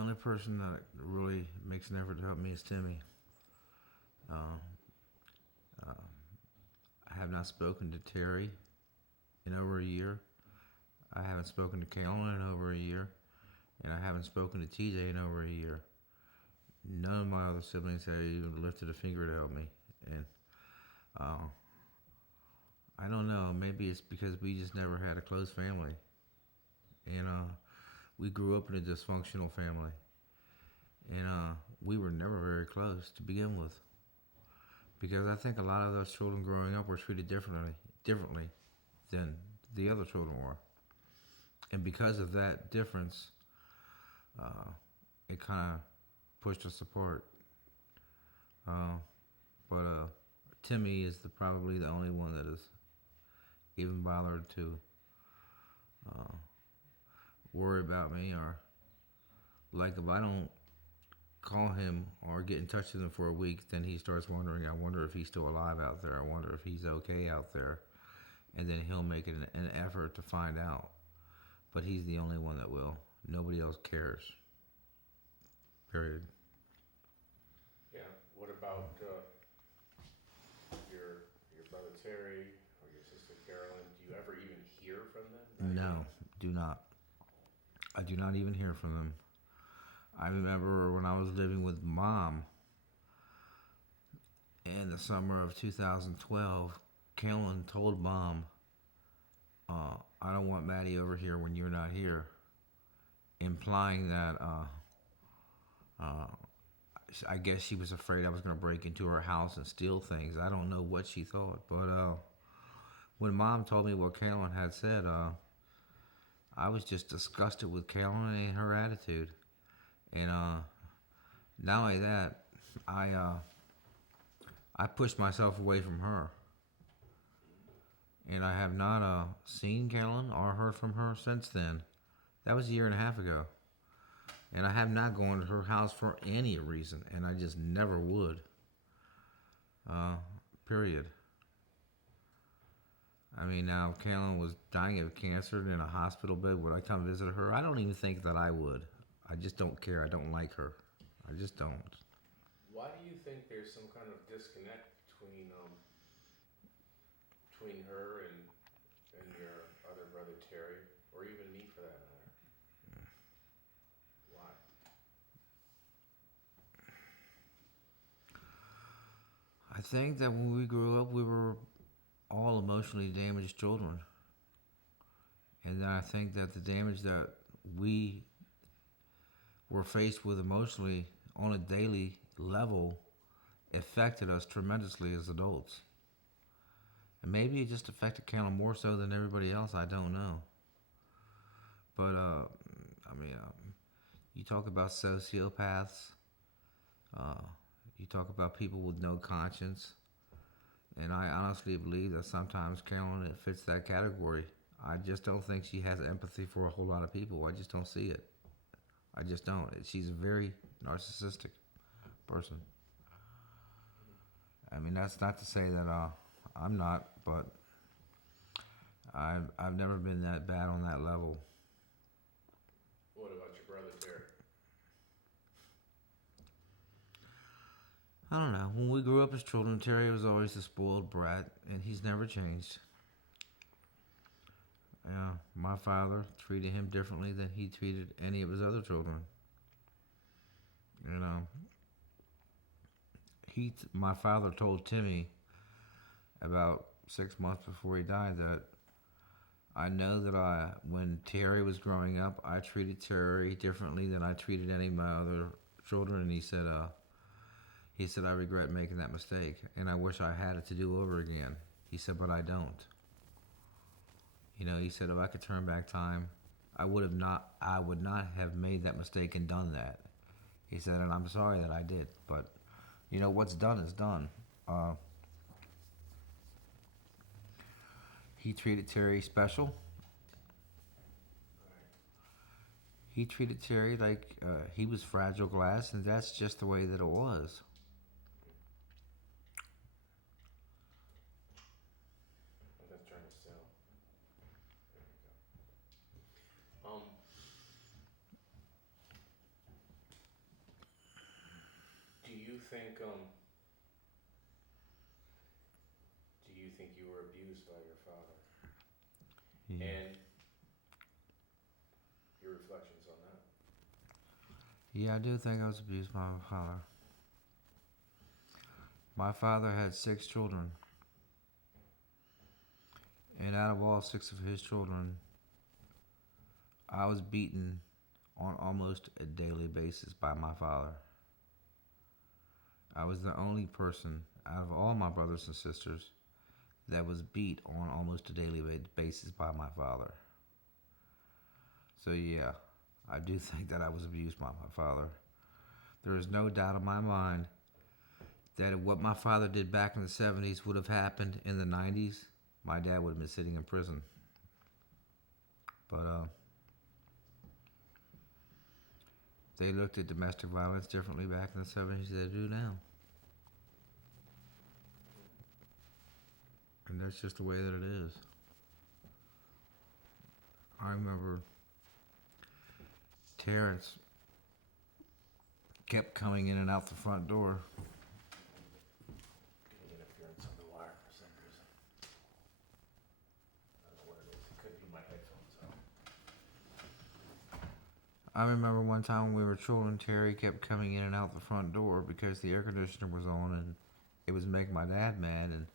only person that really makes an effort to help me is Timmy. Uh, uh, I have not spoken to Terry in over a year. I haven't spoken to Kalen in over a year. And I haven't spoken to TJ in over a year. None of my other siblings have even lifted a finger to help me. And uh, I don't know. Maybe it's because we just never had a close family. And we grew up in a dysfunctional family. And we were never very close to begin with. Because I think a lot of those children growing up were treated differently than the other children were. And because of that difference, uh, it kind of pushed us apart. Uh, but Timmy is probably the only one that has even bothered to uh, worry about me, or like if I don't call him or get in touch with him for a week, then he starts wondering. I wonder if he's still alive out there. I wonder if he's okay out there, and then he'll make it an effort to find out. But he's the only one that will. Nobody else cares. Period. Yeah. What about your brother Terry or your sister Carolyn? Do you ever even hear from them? No, do not. I do not even hear from them. I remember when I was living with Mom in the summer of 2012, Kalen told Mom, I don't want Maddie over here when you're not here, implying that uh, I guess she was afraid I was going to break into her house and steal things. I don't know what she thought, but when Mom told me what Kalen had said, I was just disgusted with Kalen and her attitude. And not only that, I pushed myself away from her, and I have not seen Kalen or heard from her since then. That was a year and a half ago, and I have not gone to her house for any reason, and I just never would. Uh, Period. I mean, now if Kalen was dying of cancer and in a hospital bed, would I come visit her? I don't even think that I would. I just don't care. I don't like her. I just don't. Why do you think there's some kind of disconnect between her and your other brother Terry, or even me for that matter? Why? I think that when we grew up, we were all emotionally damaged children. And then I think that the damage that we were faced with emotionally on a daily level affected us tremendously as adults. And maybe it just affected Callum more so than everybody else. I don't know. But, I mean, you talk about sociopaths, uh, you talk about people with no conscience. And I honestly believe that sometimes Carolyn it fits that category. I just don't think she has empathy for a whole lot of people. I just don't see it. I just don't. She's a very narcissistic person. I mean, that's not to say that I'm not, but I've never been that bad on that level. What about your brother Terry? I don't know. When we grew up as children, Terry was always a spoiled brat, and he's never changed. Yeah, my father treated him differently than he treated any of his other children. You know, my father told Timmy about 6 months before he died that I know that when Terry was growing up, I treated Terry differently than I treated any of my other children, and he said I regret making that mistake, and I wish I had it to do over again. He said, but I don't. You know, he said if I could turn back time, I would not have made that mistake and done that. He said, and I'm sorry that I did, but you know what's done is done. He treated Terry special. He treated Terry like he was fragile glass, and that's just the way that it was. I'm just trying to sell. There we go. think you were abused by your father? Yeah. And your reflections on that? Yeah, I do think I was abused by my father. My father had 6 children, and out of all 6 of his children, I was beaten on almost a daily basis by my father. I was the only person out of all my brothers and sisters that was beat on almost a daily basis by my father. So, yeah, I do think that I was abused by my father. There is no doubt in my mind that if what my father did back in the 70s would have happened in the 90s, my dad would have been sitting in prison. But they looked at domestic violence differently back in the 70s than they do now. And that's just the way that it is. I remember Terrence kept coming in and out the front door. Getting interference on the wire for some reason. I don't know what it is. It could be my headphones out. I remember one time when we were children, Terry kept coming in and out the front door because the air conditioner was on and it was making my dad mad. And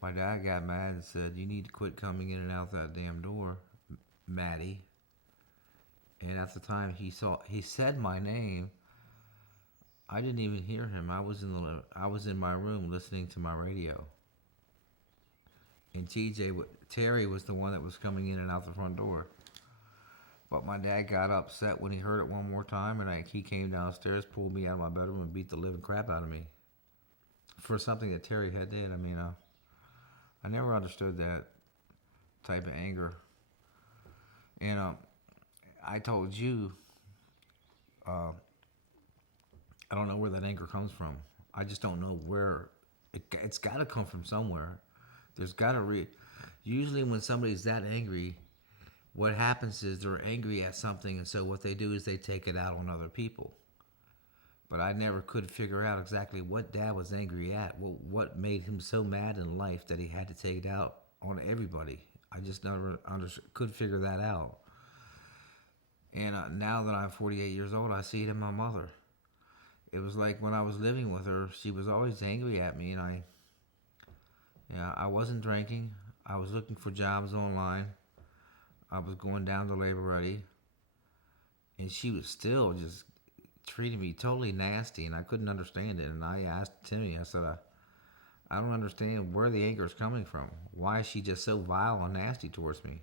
my dad got mad and said, "You need to quit coming in and out that damn door, Maddie." And at the time he said my name. I didn't even hear him. I was in my room listening to my radio. And Terry was the one that was coming in and out the front door. But my dad got upset when he heard it one more time, and he came downstairs, pulled me out of my bedroom, and beat the living crap out of me for something that Terry had did. I mean, I never understood that type of anger. And I told you, I don't know where that anger comes from. I just don't know where. It's got to come from somewhere. There's got to Usually when somebody's that angry, what happens is they're angry at something, and so what they do is they take it out on other people. But I never could figure out exactly what Dad was angry at. What made him so mad in life that he had to take it out on everybody. I just never could figure that out. And now that I'm 48 years old, I see it in my mother. It was like when I was living with her, she was always angry at me, and I wasn't drinking. I was looking for jobs online. I was going down to labor ready, and she was still just treating me totally nasty, and I couldn't understand it. And I asked Timmy, I said, I don't understand where the anger is coming from. Why is she just so vile and nasty towards me?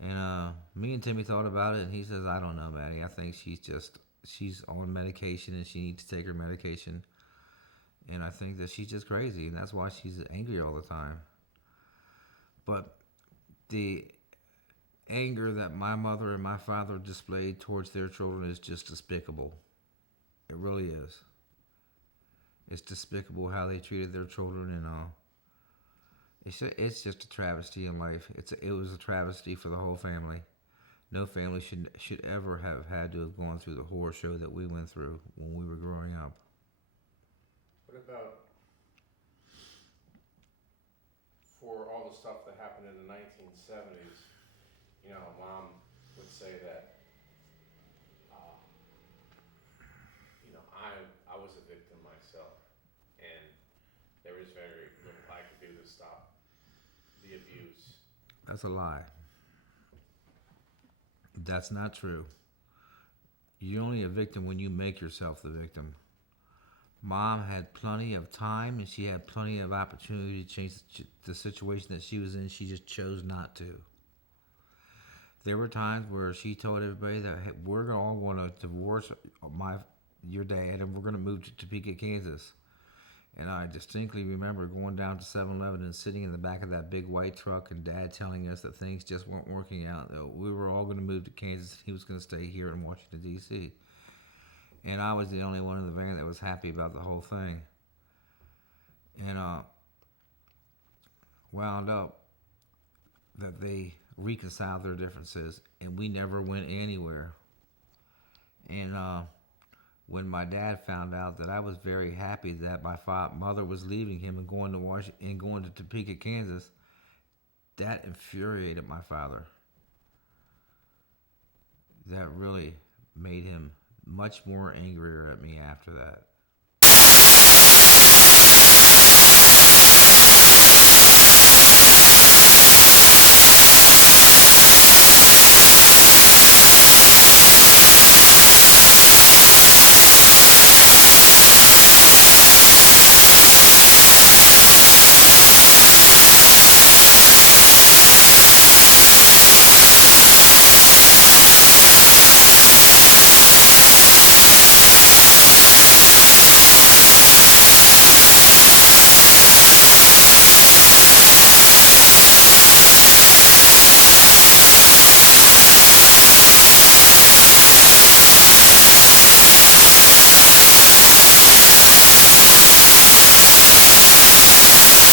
And me and Timmy thought about it, and he says, I don't know, Maddie. I think she's on medication, and she needs to take her medication. And I think that she's just crazy, and that's why she's angry all the time. But the anger that my mother and my father displayed towards their children is just despicable. It really is. It's despicable how they treated their children, and it's just a travesty in life. It was a travesty for the whole family. No family should ever have had to have gone through the horror show that we went through when we were growing up. What about for all the stuff that happened in the 1970s? You know, Mom would say that, I was a victim myself, and there was very little I could do to stop the abuse. That's a lie. That's not true. You're only a victim when you make yourself the victim. Mom had plenty of time, and she had plenty of opportunity to change the situation that she was in. She just chose not to. There were times where she told everybody that, hey, we're all going to divorce your dad, and we're going to move to Topeka, Kansas. And I distinctly remember going down to 7-Eleven and sitting in the back of that big white truck, and Dad telling us that things just weren't working out. That we were all going to move to Kansas. He was going to stay here in Washington, D.C. And I was the only one in the van that was happy about the whole thing. And wound up that they reconciled their differences, and we never went anywhere. And when my dad found out that I was very happy that my mother was leaving him and going to Topeka, Kansas, that infuriated my father. That really made him much more angrier at me after that.